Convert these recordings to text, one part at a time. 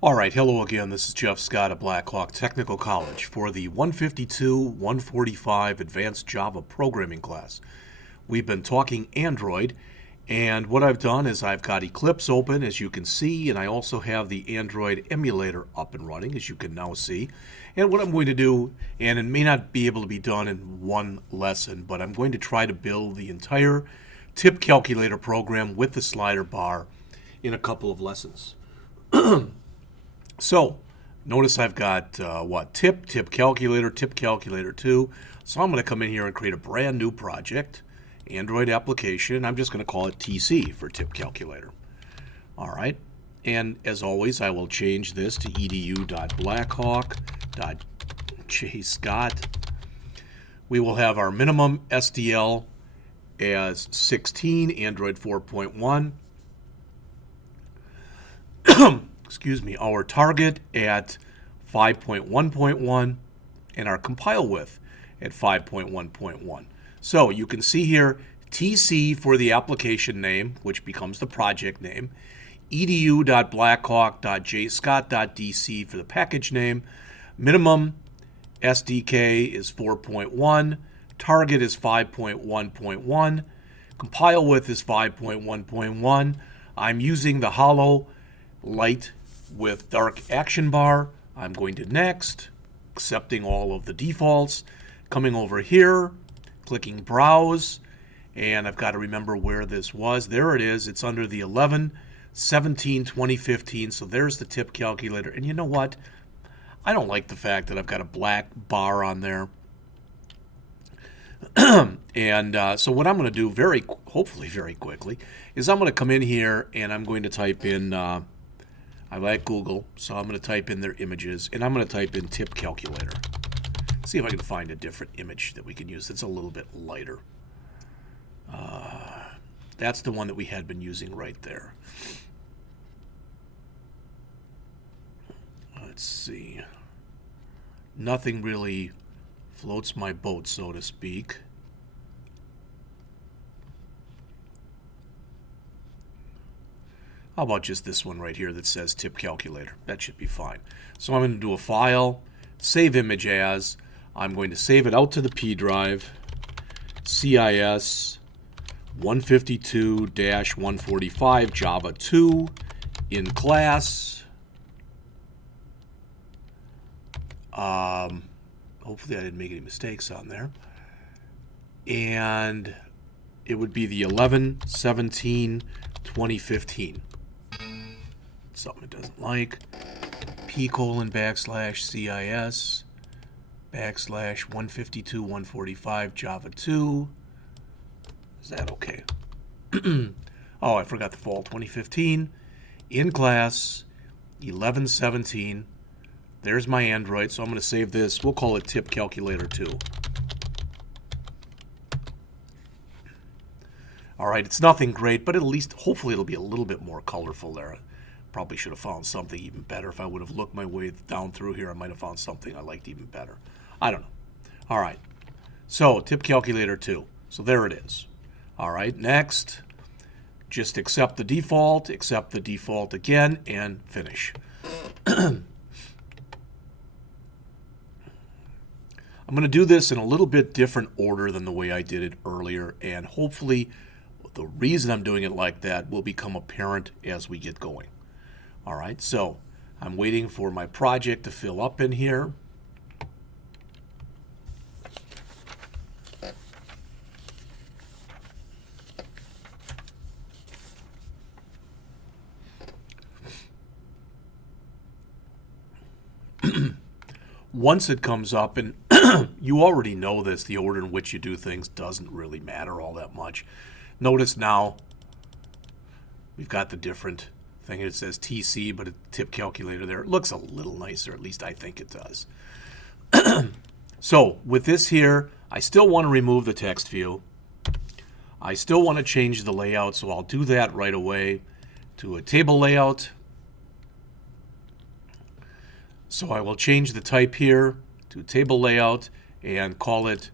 All right, hello again. This is Jeff Scott at Blackhawk Technical College for the 152-145 Advanced Java Programming class. We've been talking Android, and what I've done is I've got Eclipse open, as you can see, and I also have the Android emulator up and running, as you can now see. And what I'm going to do, and it may not be able to be done in one lesson, but I'm going to try to build the entire tip calculator program with the slider bar in a couple of lessons. So, notice I've got tip calculator 2. So I'm going to come in here and create a brand new project, Android application. I'm just going to call it TC for tip calculator. All right. And as always, I will change this to edu.blackhawk.jscott. We will have our minimum SDL as 16, Android 4.1. Excuse me, our target at 5.1.1 and our compile width at 5.1.1. So you can see here TC for the application name, which becomes the project name, edu.blackhawk.jscott.dc for the package name, minimum SDK is 4.1, target is 5.1.1, compile width is 5.1.1. I'm using the hollow light with dark action bar. I'm going to next, accepting all of the defaults, coming over here, clicking browse, and I've got to remember where this was. There it is. It's under the 11/17/2015. So there's the tip calculator. And you know what? I don't like the fact that I've got a black bar on there. And so what I'm going to do hopefully very quickly is I'm going to come in here and I'm going to type in I like Google, so I'm going to type in their images, and I'm going to type in tip calculator. See if I can find a different image that we can use that's a little bit lighter. That's the one that we had been using right there. Let's see. Nothing really floats my boat, so to speak. How about just this one right here that says tip calculator? That should be fine. So I'm going to do a file, save image as. I'm going to save it out to the P drive, CIS 152-145 Java 2 in class. Hopefully I didn't make any mistakes on there. And it would be the 11/17/2015. Something it doesn't like. P:\\CIS /152-145 Java 2. Is that okay? Oh, I forgot the fall 2015. In class 11/17. There's my Android, so I'm going to save this. We'll call it tip calculator 2. All right, it's nothing great, but at least hopefully it'll be a little bit more colorful there. Probably should have found something even better. If I would have looked my way down through here, I might have found something I liked even better. I don't know. All right. So, tip calculator 2. So there it is. All right, next. Just accept the default again, and finish. I'm going to do this in a little bit different order than the way I did it earlier, and hopefully the reason I'm doing it like that will become apparent as we get going. All right, so I'm waiting for my project to fill up in here. Once it comes up, and you already know this, the order in which you do things doesn't really matter all that much. Notice now we've got the different thing. It says TC, but a tip calculator there. It looks a little nicer, at least I think it does. So with this here, I still want to remove the text view. I still want to change the layout, so I'll do that right away to a table layout. So I will change the type here to table layout and call it,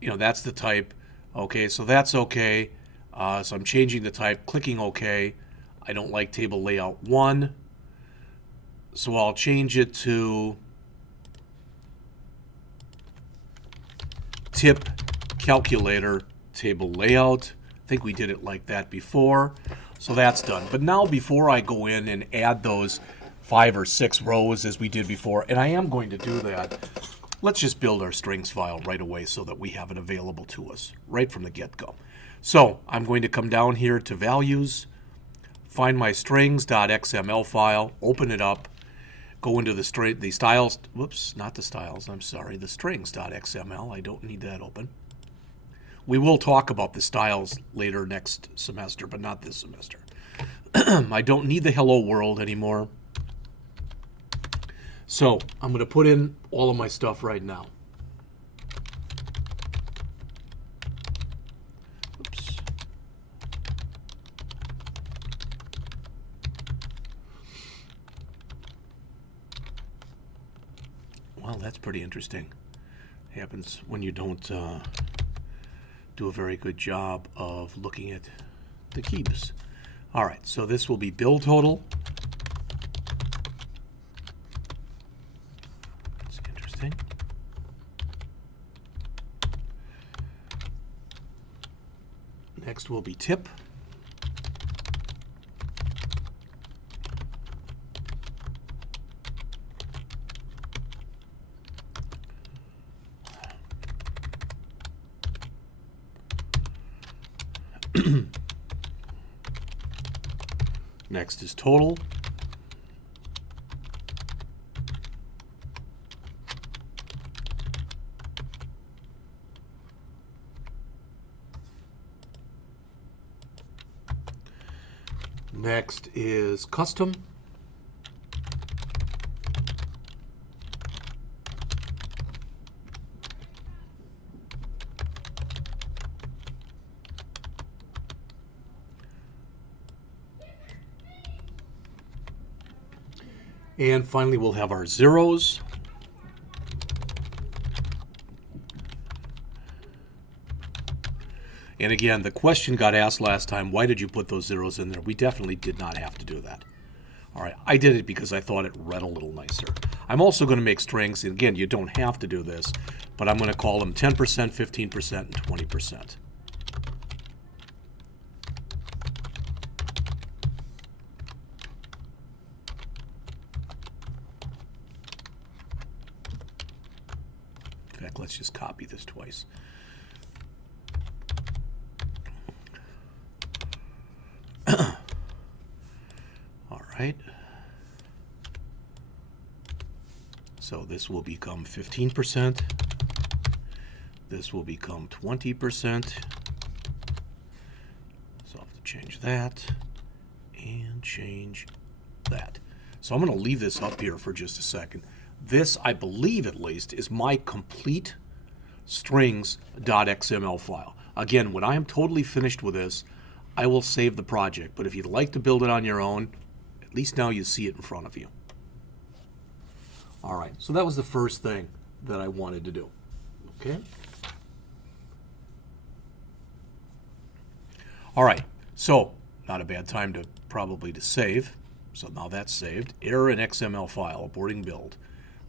that's the type. Okay, so that's okay. So I'm changing the type, clicking OK. I don't like table layout 1, so I'll change it to tip calculator table layout. I think we did it like that before, so that's done. But now before I go in and add those 5 or 6 rows as we did before, and I am going to do that, let's just build our strings file right away so that we have it available to us right from the get-go. So I'm going to come down here to values, find my strings.xml file, open it up, go into the styles, whoops, not the styles, I'm sorry, the strings.xml. I don't need that open. We will talk about the styles later next semester, but not this semester. I don't need the hello world anymore. So I'm going to put in all of my stuff right now. Oops. Well, that's pretty interesting. Happens when you don't do a very good job of looking at the keys. All right, so this will be build total. That's interesting. Next will be tip. Next is total. Next is custom. And finally, we'll have our zeros. And again, the question got asked last time, why did you put those zeros in there? We definitely did not have to do that. All right, I did it because I thought it read a little nicer. I'm also going to make strings, and again, you don't have to do this, but I'm going to call them 10%, 15%, and 20%. In fact, let's just copy this twice. All right. So this will become 15%. This will become 20%. So I'll have to change that and change that. So I'm going to leave this up here for just a second. This, I believe at least, is my complete strings.xml file. Again, when I am totally finished with this, I will save the project. But if you'd like to build it on your own, at least now you see it in front of you. All right, so that was the first thing that I wanted to do. Okay. All right, so not a bad time to probably to save. So now that's saved. Error in XML file, aborting build.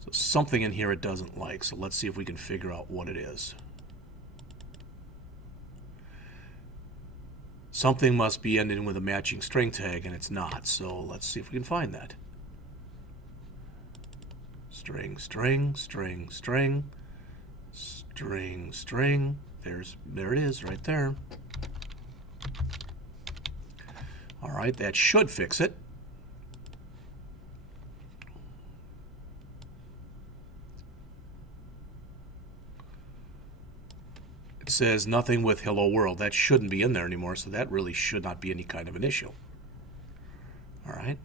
So something in here it doesn't like. So let's see if we can figure out what it is. Something must be ending with a matching string tag, and it's not. So let's see if we can find that. String, string, string, string, string, string. There it is right there. All right, that should fix it. It says nothing with hello world. That shouldn't be in there anymore, so that really should not be any kind of an issue. All right.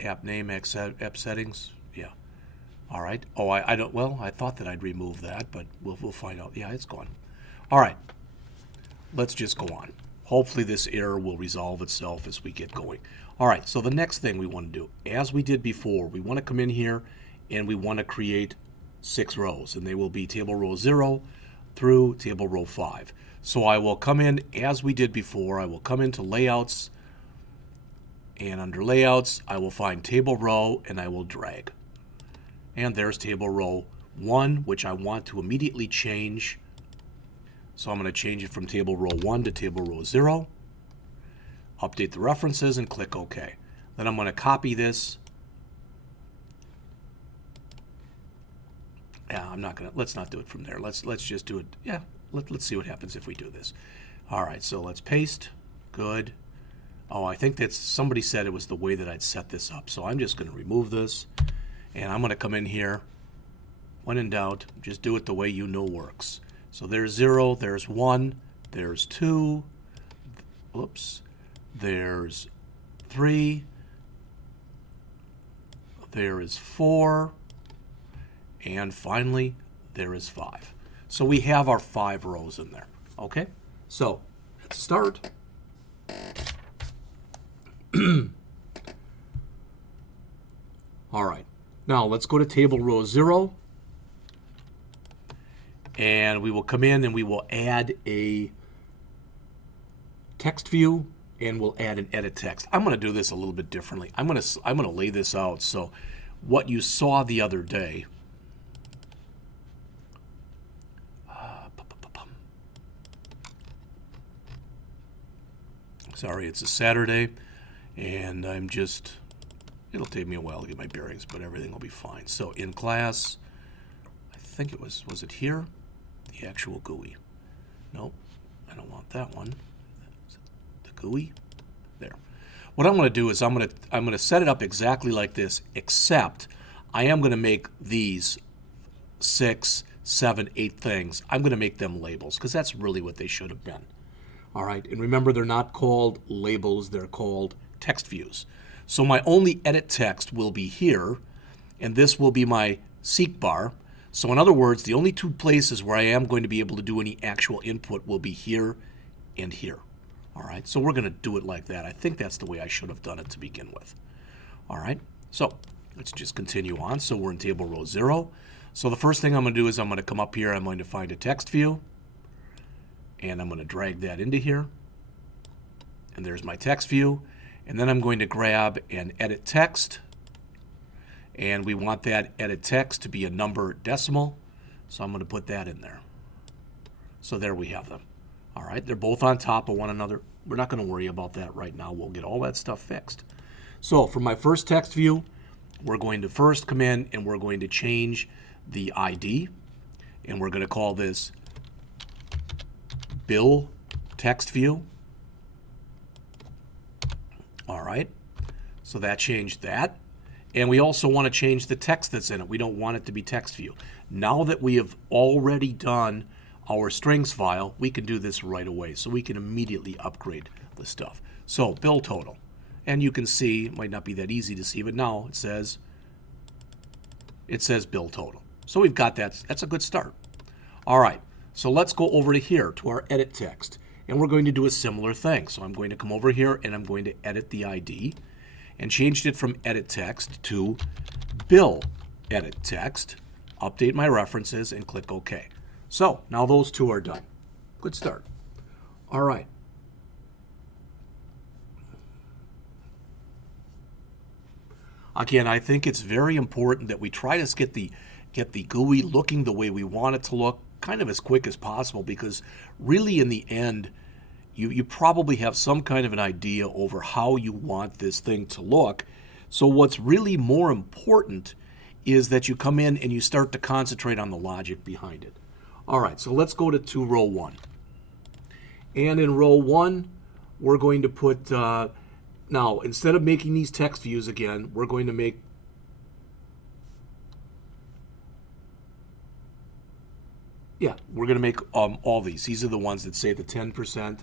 App name, app settings. Yeah. All right. Oh, I don't. Well, I thought that I'd remove that, but we'll find out. Yeah, it's gone. All right. Let's just go on. Hopefully this error will resolve itself as we get going. All right. So the next thing we want to do, as we did before, we want to come in here and we want to create 6 rows, and they will be table row 0 through table row 5. So I will come in as we did before. I will come into layouts, And under layouts, I will find table row and I will drag. And there's table row 1, which I want to immediately change. So I'm going to change it from table row 1 to table row 0. Update the references and click OK. Then I'm going to copy this. Yeah, I'm not going to, let's not do it from there. Let's just do it. Yeah, let's see what happens if we do this. All right, so let's paste. Good. Oh, I think that's, somebody said it was the way that I'd set this up. So I'm just going to remove this. And I'm going to come in here. When in doubt, just do it the way you know works. So there's 0, there's 1, there's 2, oops, there's 3, there is 4, and finally, there is 5. So we have our 5 rows in there, okay? So let's start. All right, now let's go to table row 0. And we will come in and we will add a text view and we'll add an edit text. I'm going to do this a little bit differently. I'm going to lay this out. So what you saw the other day, sorry, it's a Saturday and I'm just, it'll take me a while to get my bearings, but everything will be fine. So in class, I think it was it here? The actual GUI. Nope, I don't want that one. The GUI, there. What I'm going to do is I'm going to set it up exactly like this, except I am going to make these 6, 7, 8 things. I'm going to make them labels because that's really what they should have been. All right, and remember they're not called labels, they're called text views. So my only edit text will be here, and this will be my seek bar. So in other words, the only 2 places where I am going to be able to do any actual input will be here and here. All right, so we're going to do it like that. I think that's the way I should have done it to begin with. All right, so let's just continue on. So we're in table row 0. So the first thing I'm going to do is I'm going to come up here. I'm going to find a text view, and I'm going to drag that into here. And there's my text view. And then I'm going to grab and edit text. And we want that edit text to be a number decimal. So I'm going to put that in there. So there we have them. All right, they're both on top of one another. We're not going to worry about that right now. We'll get all that stuff fixed. So for my first text view, we're going to first come in and we're going to change the ID. And we're going to call this bill text view. All right, so that changed that. And we also want to change the text that's in it. We don't want it to be text view. Now that we have already done our strings file, we can do this right away. So we can immediately upgrade the stuff. So bill total. And you can see, it might not be that easy to see, but now it says bill total. So we've got that. That's a good start. All right, so let's go over to here to our edit text. And we're going to do a similar thing. So I'm going to come over here and I'm going to edit the ID. And changed it from edit text to bill edit text, update my references, and click OK. So now those 2 are done. Good start. All right. Again, I think it's very important that we try to get the GUI looking the way we want it to look kind of as quick as possible, because really in the end, you probably have some kind of an idea over how you want this thing to look. So what's really more important is that you come in and you start to concentrate on the logic behind it. All right, so let's go to row 1. And in row 1, we're going to put, now instead of making these text views again, we're going to make all these. These are the ones that say the 10%,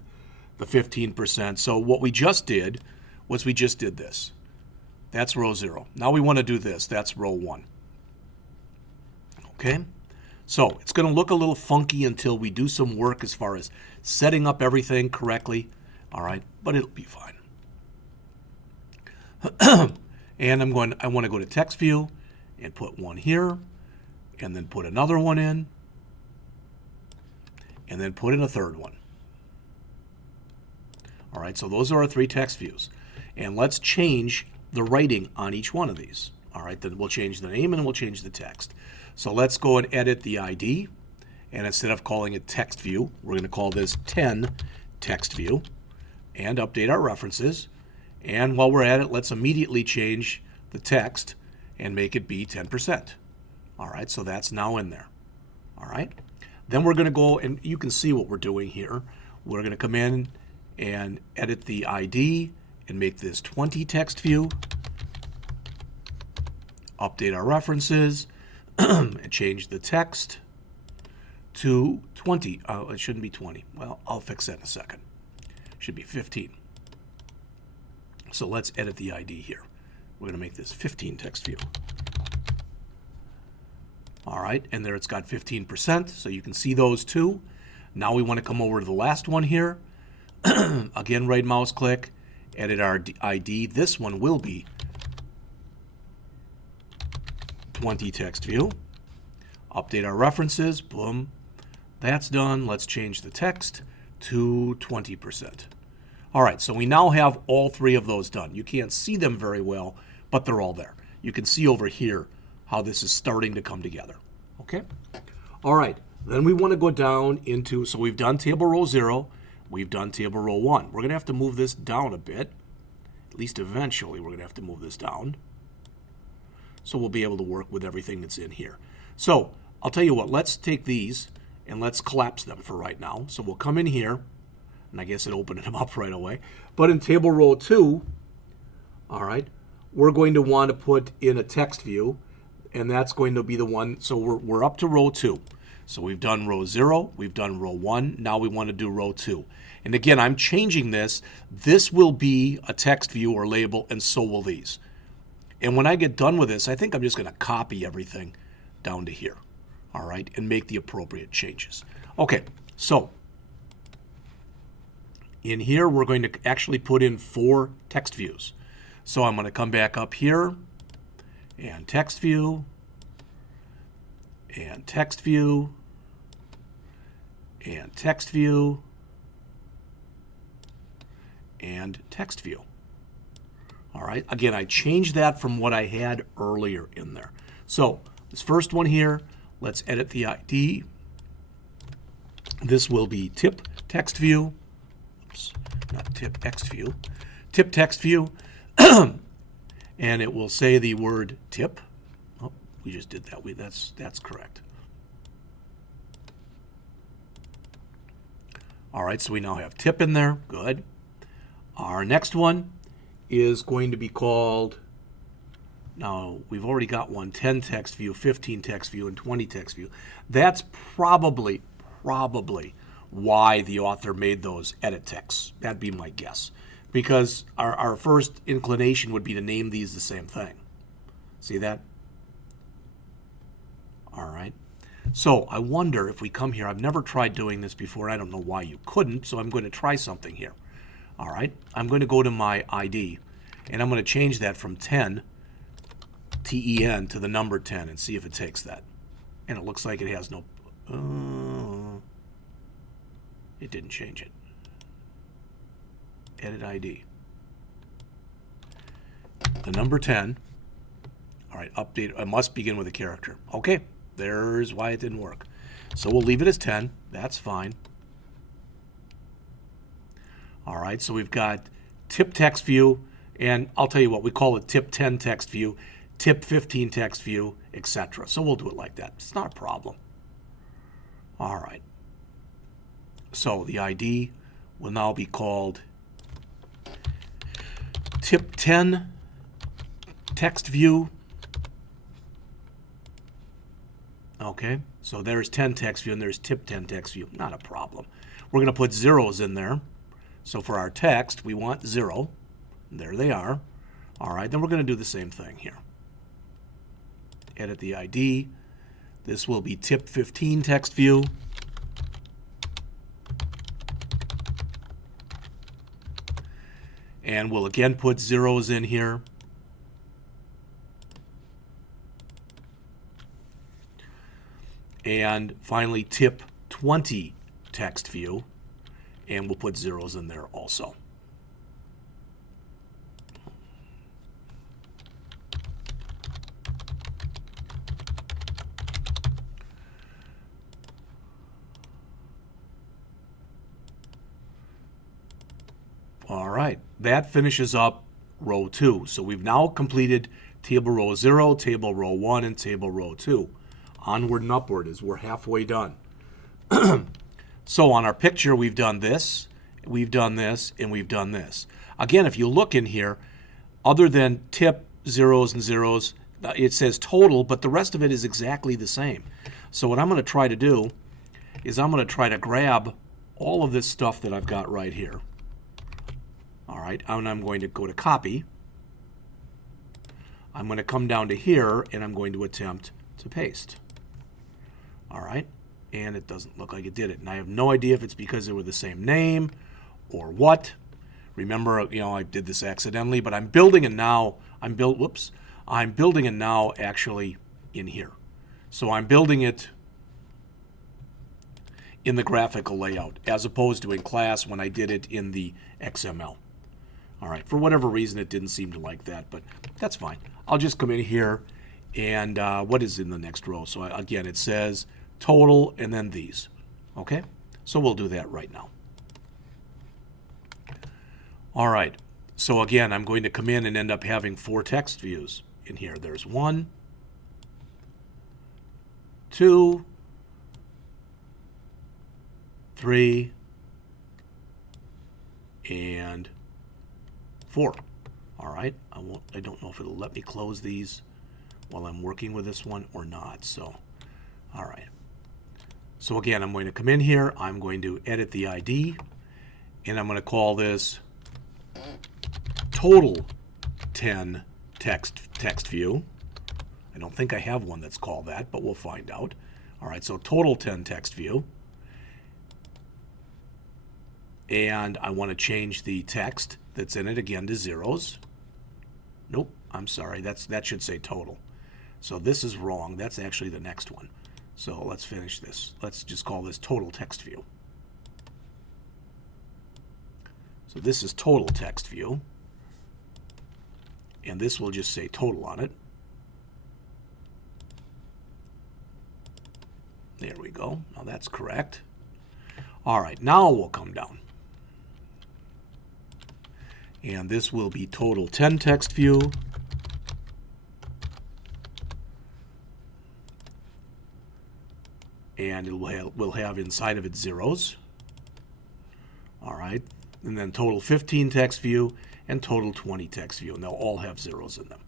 the 15%. So what we just did was we just did this. That's row 0. Now we want to do this. That's row 1. Okay? So it's going to look a little funky until we do some work as far as setting up everything correctly. All right? But it'll be fine. And I want to go to text view and put one here, and then put another one in, and then put in a third one. All right, so those are our 3 text views. And let's change the writing on each one of these. All right, then we'll change the name and we'll change the text. So let's go and edit the ID. And instead of calling it text view, we're going to call this 10 text view and update our references. And while we're at it, let's immediately change the text and make it be 10%. All right, so that's now in there. All right, then we're going to go, and you can see what we're doing here. We're going to come in and edit the ID and make this 20 text view. Update our references and change the text to 20. Oh, it shouldn't be 20. Well, I'll fix that in a second. It should be 15. So let's edit the ID here. We're going to make this 15 text view. All right, and there it's got 15%, so you can see those two. Now we want to come over to the last one here. Again, right mouse click, edit our ID. This one will be 20 text view. Update our references, boom. That's done. Let's change the text to 20%. All right, so we now have all three of those done. You can't see them very well, but they're all there. You can see over here how this is starting to come together. Okay? All right, then we want to go down into, so we've done table row 0, we've done table row 1. We're going to have to move this down a bit. At least eventually we're going to have to move this down. So we'll be able to work with everything that's in here. So I'll tell you what, let's take these and let's collapse them for right now. So we'll come in here, and I guess it opened them up right away. But in table row 2, all right, we're going to want to put in a text view, and that's going to be the one. So we're up to row 2. So we've done row 0, we've done row 1, now we want to do row 2. And again, I'm changing this. This will be a text view or label, and so will these. And when I get done with this, I think I'm just going to copy everything down to here, all right, and make the appropriate changes. Okay, so in here, we're going to actually put in 4 text views. So I'm going to come back up here, and text view, and text view, and text view, and text view. All right, again, I changed that from what I had earlier in there. So this first one here, let's edit the ID. This will be tip text view. Oops, not tip text view. Tip text view. And it will say the word tip. Oh, we just did that. That's correct. All right, so we now have tip in there. Good. Our next one is going to be called, now we've already got one, 10 text view, 15 text view, and 20 text view. That's probably why the author made those edit texts. That'd be my guess. Because our first inclination would be to name these the same thing. See that? All right. So I wonder if we come here, I've never tried doing this before. I don't know why you couldn't, so I'm going to try something here. All right. I'm going to go to my ID, and I'm going to change that from 10, T-E-N, to the number 10 and see if it takes that. And it looks like it has no, it didn't change it. Edit ID. The number 10. All right, update. I must begin with a character. Okay, there's why it didn't work. So we'll leave it as 10. That's fine. All right, so we've got tip text view, and I'll tell you what, we call it tip 10 text view, tip 15 text view, etc. So we'll do it like that. It's not a problem. All right. So the ID will now be called tip 10 text view. Okay, so there's 10 text view and there's tip 10 text view. Not a problem. We're going to put zeros in there. So for our text, we want 0. There they are. All right, then we're going to do the same thing here. Edit the ID. This will be tip 15 text view. And we'll again put zeros in here. And finally, tip 20 text view. And we'll put zeros in there also. that finishes up row 2. So we've now completed table row 0, table row 1, and table row 2. Onward and upward as we're halfway done. So on our picture, we've done this, we've done this, and we've done this. Again, if you look in here, other than tip, zeros, and zeros, it says total, but the rest of it is exactly the same. So what I'm going to try to do is I'm going to try to grab all of this stuff that I've got right here. All right, and I'm going to go to copy. I'm going to come down to here, and I'm going to attempt to paste. All right, and it doesn't look like it did it. And I have no idea if it's because they were the same name or what. Remember, I did this accidentally, but I'm building it now. I'm building it now actually in here. So I'm building it in the graphical layout as opposed to in class when I did it in the XML. All right, for whatever reason, it didn't seem to like that, but that's fine. I'll just come in here and what is in the next row? So again, it says total and then these. Okay, so we'll do that right now. All right, so again, I'm going to come in and end up having 4 text views in here. There's 1, 2, 3, and 4. All right, I don't know if it'll let me close these while I'm working with this one or not. So, all right. So again, I'm going to come in here. I'm going to edit the ID, and I'm going to call this total 10 text view. I don't think I have one that's called that, but we'll find out. All right, so total 10 text view. And I want to change the text that's in it again to zeros. Nope, I'm sorry, that should say total. So this is wrong. That's actually the next one. So let's finish this. Let's just call this total text view. So this is total text view. And this will just say total on it. There we go. Now that's correct. All right, now we'll come down. And this will be total 10 text view. And we'll have inside of it zeros. All right, and then total 15 text view and total 20 text view. And they'll all have zeros in them.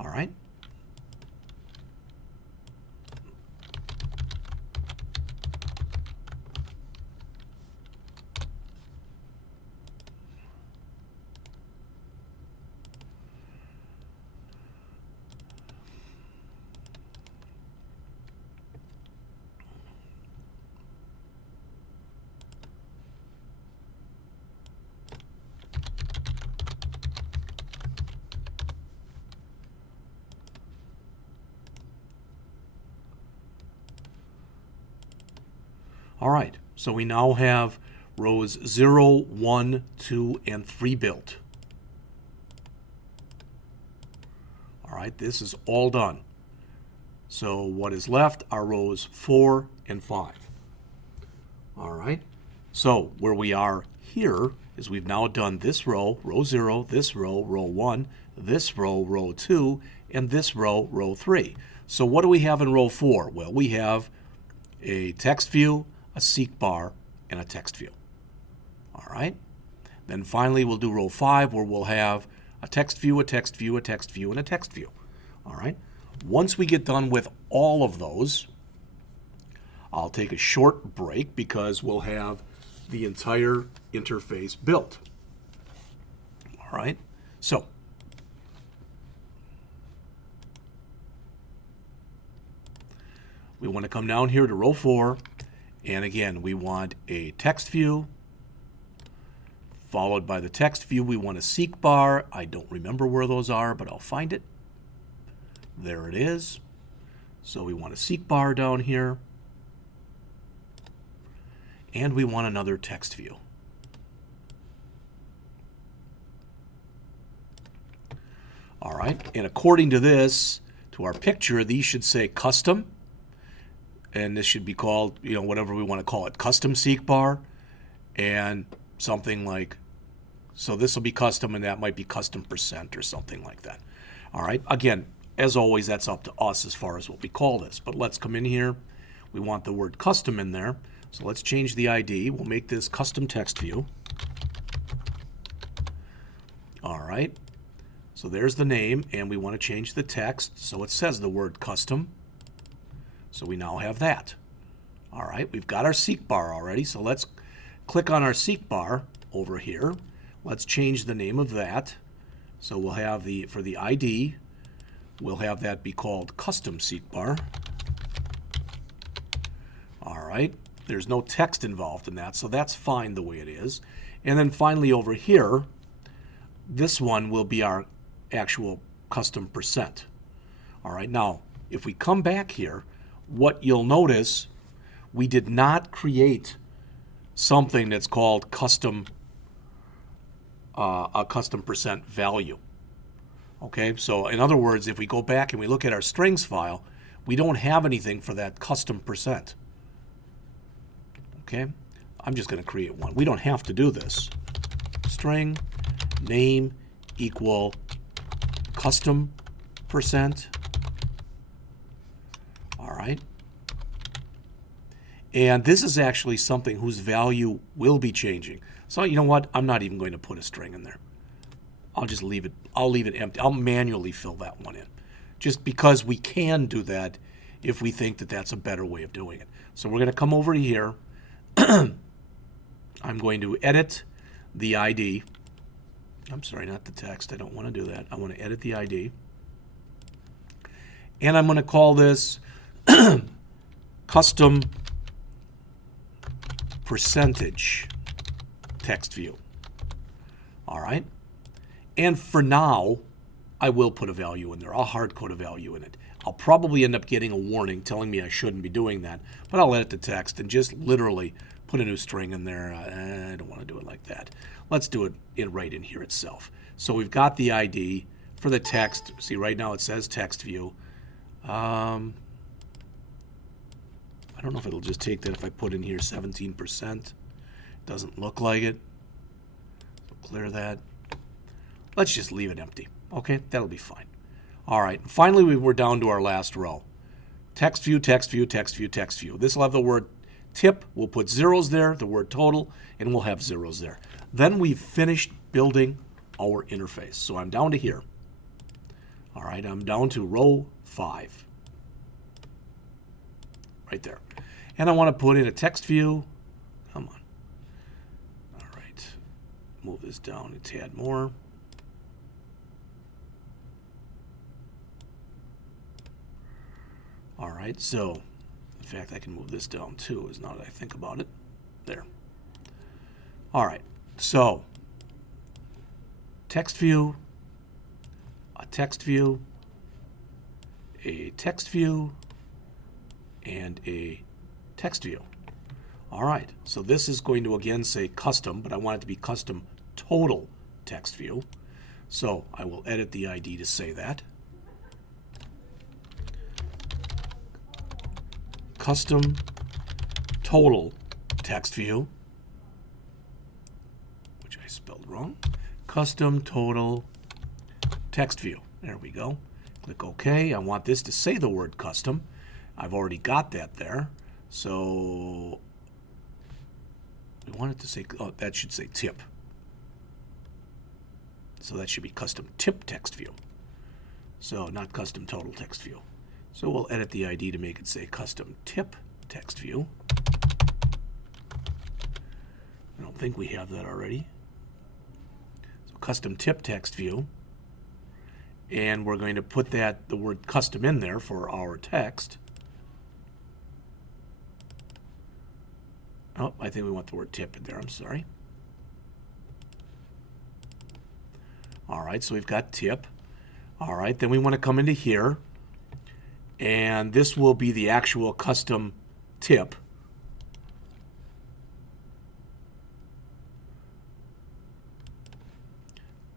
All right. All right, so we now have rows 0, 1, 2, and 3 built. All right, this is all done. So what is left are rows 4 and 5. All right, so where we are here is we've now done this row, row 0, this row, row 1, this row, row 2, and this row, row 3. So what do we have in row 4? Well, we have a text view, a seek bar, and a text view. All right. Then finally, we'll do row 5, where we'll have a text view, a text view, a text view, and a text view. All right. Once we get done with all of those, I'll take a short break because we'll have the entire interface built. All right. So we want to come down here to row 4. And again, we want a text view, followed by the text view. We want a seek bar. I don't remember where those are, but I'll find it. There it is. So we want a seek bar down here. And we want another text view. All right, and according to this, to our picture, these should say custom. And this should be called, whatever we want to call it, custom seek bar, and something like So this will be custom, and that might be custom percent or something like that. All right. Again, as always, that's up to us as far as what we call this. But let's come in here. We want the word custom in there. So let's change the ID. We'll make this custom text view. All right. So there's the name, and we want to change the text so it says the word custom. So we now have that. All right. We've got our seek bar already. So let's click on our seek bar over here. Let's change the name of that. So we'll have for the ID, we'll have that be called custom seek bar. All right. There's no text involved in that, so that's fine the way it is. And then finally over here, this one will be our actual custom percent. All right. Now, if we come back here, what you'll notice, we did not create something that's called custom a custom percent value. Okay, so in other words, if we go back and we look at our strings file, we don't have anything for that custom percent. Okay, I'm just going to create one. We don't have to do this. String name equal custom percent. All right. And this is actually something whose value will be changing. So you know what? I'm not even going to put a string in there. I'll just leave it. I'll leave it empty. I'll manually fill that one in, just because we can do that if we think that that's a better way of doing it. So we're going to come over here. I'm going to edit the ID. I'm sorry, not the text. I don't want to do that. I want to edit the ID. And I'm going to call this custom percentage text view. All right. And for now, I will put a value in there. I'll hard code a value in it. I'll probably end up getting a warning telling me I shouldn't be doing that, but I'll edit the text and just literally put a new string in there. I don't want to do it like that. Let's do it right in here itself. So we've got the ID for the text. See, right now it says text view. I don't know if it'll just take that if I put in here 17%. Doesn't look like it. So clear that. Let's just leave it empty. Okay, that'll be fine. All right, finally we're down to our last row. Text view, text view, text view, text view. This will have the word tip. We'll put zeros there, the word total, and we'll have zeros there. Then we've finished building our interface. So I'm down to here. All right, I'm down to row 5. Right there. And I want to put in a text view. Come on. All right. Move this down a tad more. All right, so in fact, I can move this down too, is now that I think about it. There. All right, so text view, a text view, a text view, and a text view. All right, so this is going to again say custom, but I want it to be custom total text view. So I will edit the ID to say that. Custom total text view, which I spelled wrong. Custom total text view. There we go. Click OK. I want this to say the word custom. I've already got that there. So we want it to say, oh, that should say tip. So that should be custom tip text view. So not custom total text view. So we'll edit the ID to make it say custom tip text view. I don't think we have that already. So custom tip text view. And we're going to put the word custom in there for our text. Oh, I think we want the word tip in there. I'm sorry. All right, so we've got tip. All right, then we want to come into here. And this will be the actual custom tip.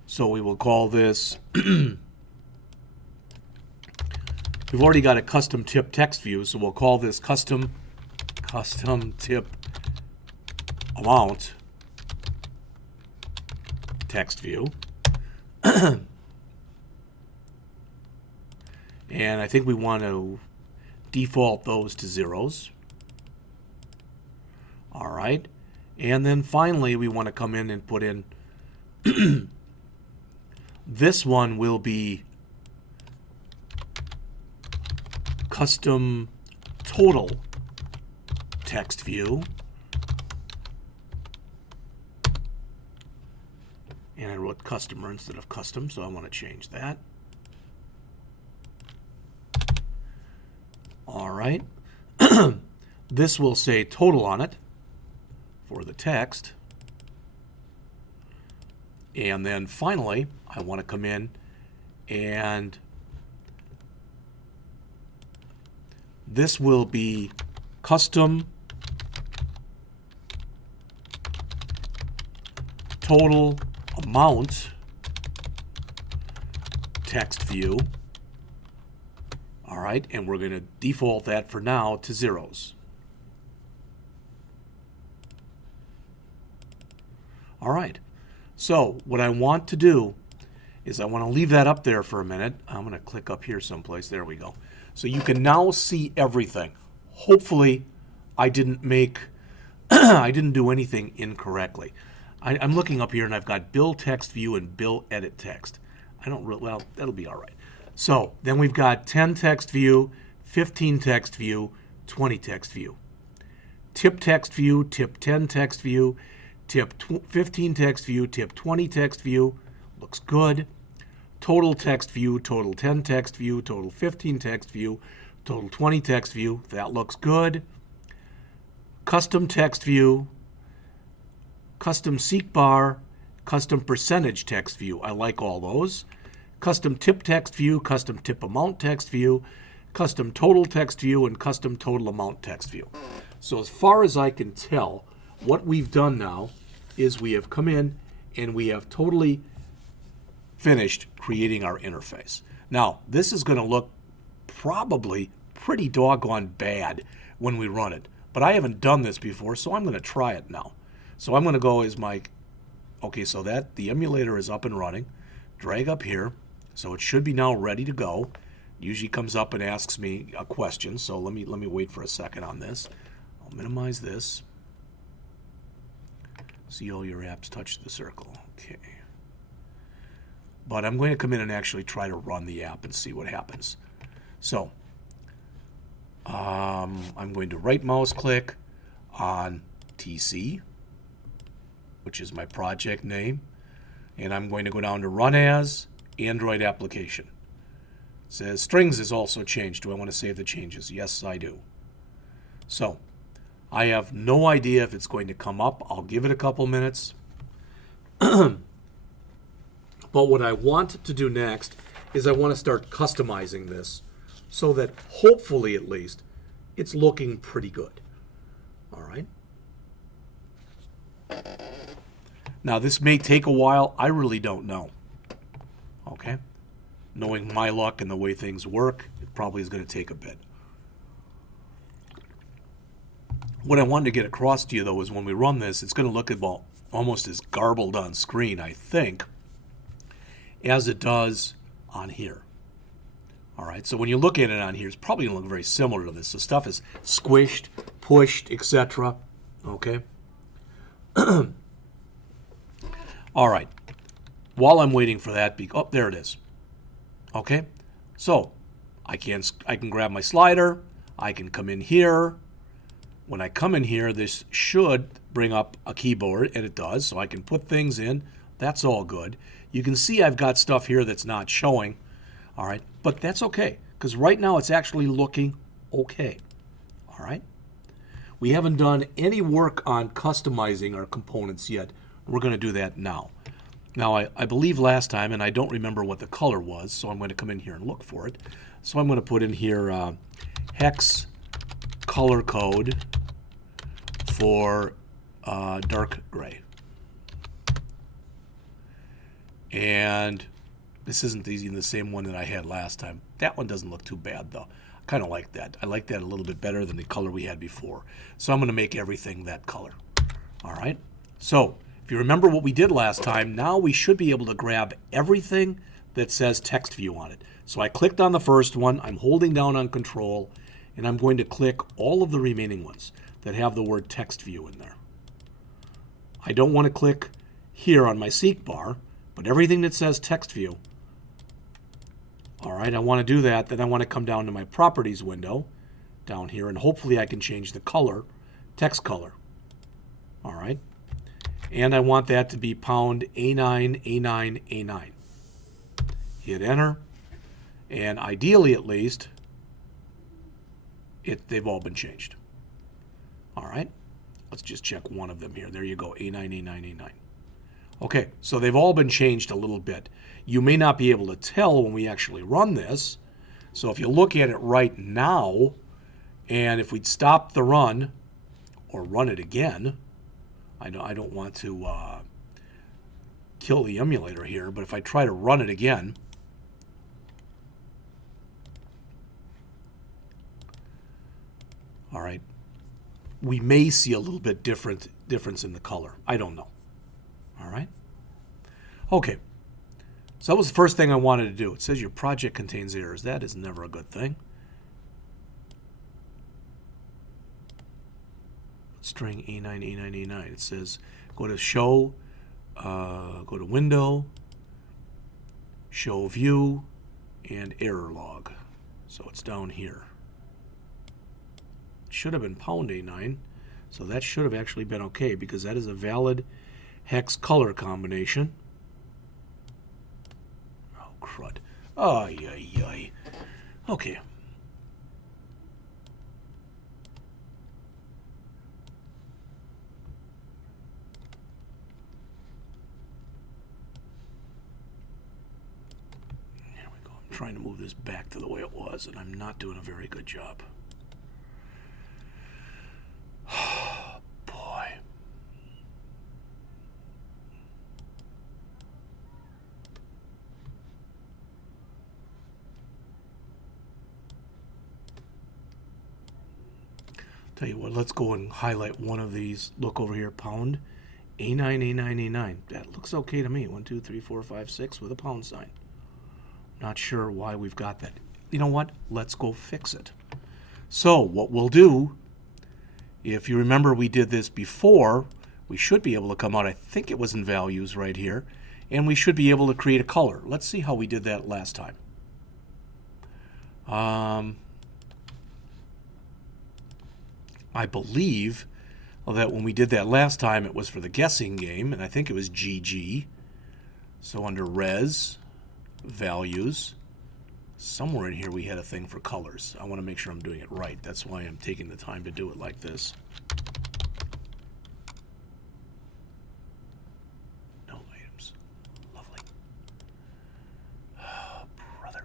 So we will call this, we've already got a custom tip text view, so we'll call this custom tip amount text view. And I think we want to default those to zeros. All right. And then finally, we want to come in and put in this one will be custom total text view. And I wrote customer instead of custom, so I want to change that. All right. This will say total on it for the text. And then finally, I want to come in and this will be custom total amount text view. All right, and we're going to default that for now to zeros. All right, so what I want to do is I want to leave that up there for a minute. I'm going to click up here someplace. There we go. So you can now see everything. Hopefully, I didn't make, I didn't do anything incorrectly. I'm looking up here and I've got bill text view and bill edit text. I don't really, well, that'll be all right. So then we've got 10 text view, 15 text view, 20 text view. Tip text view, tip 10 text view, tip 15 text view, tip 20 text view. Looks good. Total text view, total 10 text view, total 15 text view, total 20 text view. That looks good. Custom text view, custom seek bar, custom percentage text view. I like all those. Custom tip text view, custom tip amount text view, custom total text view, and custom total amount text view. So as far as I can tell, what we've done now is we have come in and we have totally finished creating our interface. Now, this is going to look probably pretty doggone bad when we run it, but I haven't done this before, so I'm going to try it now. So I'm going to go as my, okay, so that the emulator is up and running. Drag up here, so it should be now ready to go. Usually comes up and asks me a question, so let me wait for a second on this. I'll minimize this. See all your apps touch the circle. Okay. But I'm going to come in and actually try to run the app and see what happens. So I'm going to right mouse click on TC, which is my project name, and I'm going to go down to Run As, Android Application. It says strings is also changed. Do I want to save the changes? Yes, I do. So I have no idea if it's going to come up. I'll give it a couple minutes. But what I want to do next is I want to start customizing this so that hopefully at least it's looking pretty good. All right. Now this may take a while. I really don't know. Okay. Knowing my luck and the way things work, it probably is going to take a bit. What I wanted to get across to you though is when we run this, it's going to look about almost as garbled on screen, I think, as it does on here. All right, so when you look at it on here, it's probably going to look very similar to this. So stuff is squished, pushed, etc. Okay. All right. While I'm waiting for that, oh, there it is. Okay. So I can grab my slider. I can come in here. When I come in here, this should bring up a keyboard, and it does. So I can put things in. That's all good. You can see I've got stuff here that's not showing. All right, but that's okay, because right now it's actually looking okay. All right. We haven't done any work on customizing our components yet. We're going to do that now. Now, I believe last time, and I don't remember what the color was, so I'm going to come in here and look for it. So I'm going to put in here hex color code for dark gray. And this isn't the same one that I had last time. That one doesn't look too bad, though. I kind of like that. I like that a little bit better than the color we had before. So I'm going to make everything that color. All right. So If you remember what we did last time, now we should be able to grab everything that says text view on it. So I clicked on the first one, I'm holding down on control, and I'm going to click all of the remaining ones that have the word text view in there. I don't want to click here on my seek bar, but everything that says text view. All right, I want to do that. Then I want to come down to my properties window down here, and hopefully I can change the color, text color. All right. And I want that to be pound A9, A9, A9. Hit enter. And ideally, at least, they've all been changed. All right. Let's just check one of them here. There you go, A9, A9, A9. Okay, so they've all been changed a little bit. You may not be able to tell when we actually run this. So if you look at it right now, and if we'd stop the run or run it again, I don't want to kill the emulator here, but if I try to run it again, all right, we may see a little bit difference in the color. I don't know. All right. Okay. So that was the first thing I wanted to do. It says your project contains errors. That is never a good thing. String A9, A9, A9. It says go to show, go to window, show view, and error log. So it's down here. It should have been pound A9. So that should have actually been okay because that is a valid hex color combination. Oh, crud. Ay, ay, ay. Okay. There we go. I'm trying to move this back to the way it was, and I'm not doing a very good job. Tell you what, let's go and highlight one of these. Look over here, pound A9, A9, A9. That looks okay to me. 1, 2, 3, 4, 5, 6 with a pound sign. Not sure why we've got that. You know what? Let's go fix it. So what we'll do, if you remember we did this before, we should be able to come out, I think it was in values right here, and we should be able to create a color. Let's see how we did that last time. I believe that when we did that last time, it was for the guessing game, and I think it was GG. So under res, values, somewhere in here we had a thing for colors. I want to make sure I'm doing it right. That's why I'm taking the time to do it like this. No items. Lovely. Oh, brother.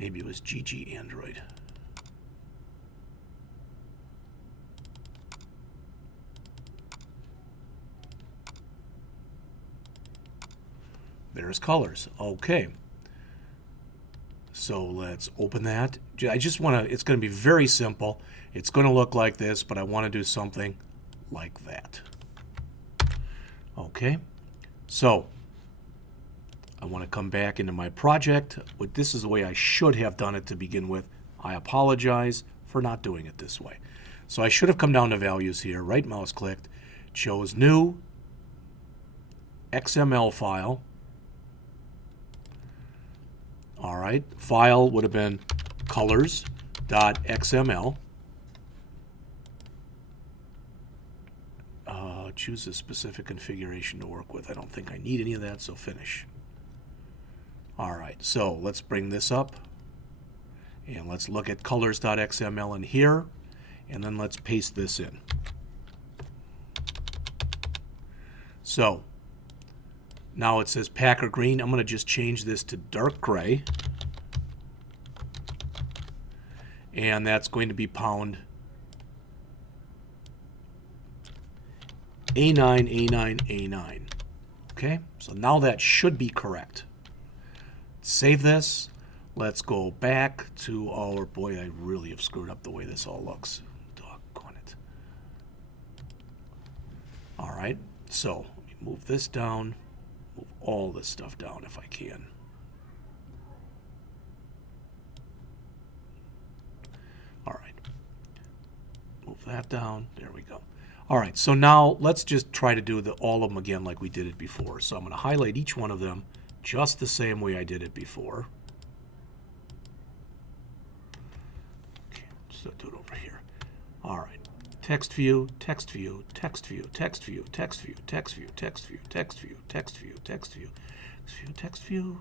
Maybe it was GG Android. There's colors. Okay. So let's open that. I just want to, it's going to be very simple. It's going to look like this, but I want to do something like that. Okay. So I want to come back into my project. This is the way I should have done it to begin with. I apologize for not doing it this way. So I should have come down to values here, right mouse clicked, chose new, XML file. All right, file would have been colors.xml. Choose a specific configuration to work with. I don't think I need any of that, so finish. All right, so let's bring this up. And let's look at colors.xml in here. And then let's paste this in. So now it says Packer green. I'm going to just change this to dark gray. And that's going to be pound A9, A9, A9. Okay, so now that should be correct. Save this. Let's go back to our, boy, I really have screwed up the way this all looks. Doggone it. All right, so let me move this down, move all this stuff down if I can. All right, move that down. There we go. All right, so now let's just try to do all of them again like we did it before. So I'm going to highlight each one of them just the same way I did it before. Okay, so do it over here. All right. Text view, text view, text view, text view, text view, text view, text view, text view, text view, text view, text view,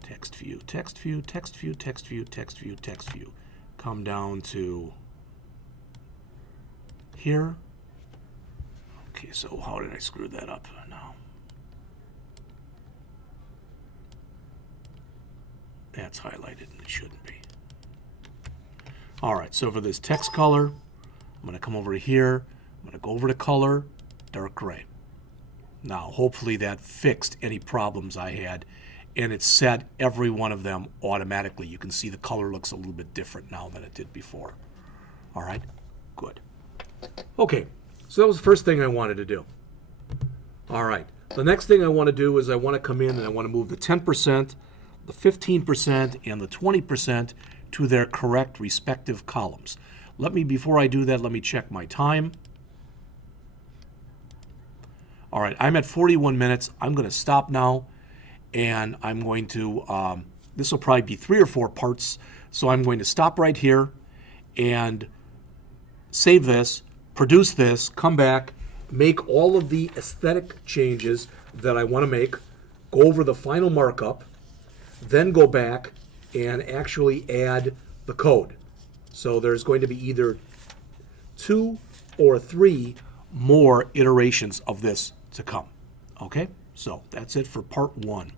text view, text view, text view, text view, text view, text view. Come down to here. Okay, so how did I screw that up now? That's highlighted and it shouldn't be. All right, so for this text color, I'm going to come over here. I'm going to go over to color, dark gray. Now, hopefully that fixed any problems I had, and it set every one of them automatically. You can see the color looks a little bit different now than it did before. All right, good. Okay, so that was the first thing I wanted to do. All right, the next thing I want to do is I want to come in and I want to move the 10%, the 15%, and the 20% to their correct respective columns. Before I do that, let me check my time. All right, I'm at 41 minutes. I'm going to stop now, and I'm going to, this will probably be 3 or 4 parts, so I'm going to stop right here and save this, produce this, come back, make all of the aesthetic changes that I want to make, go over the final markup, then go back and actually add the code. So there's going to be either 2 or 3 more iterations of this to come. Okay, so that's it for part 1.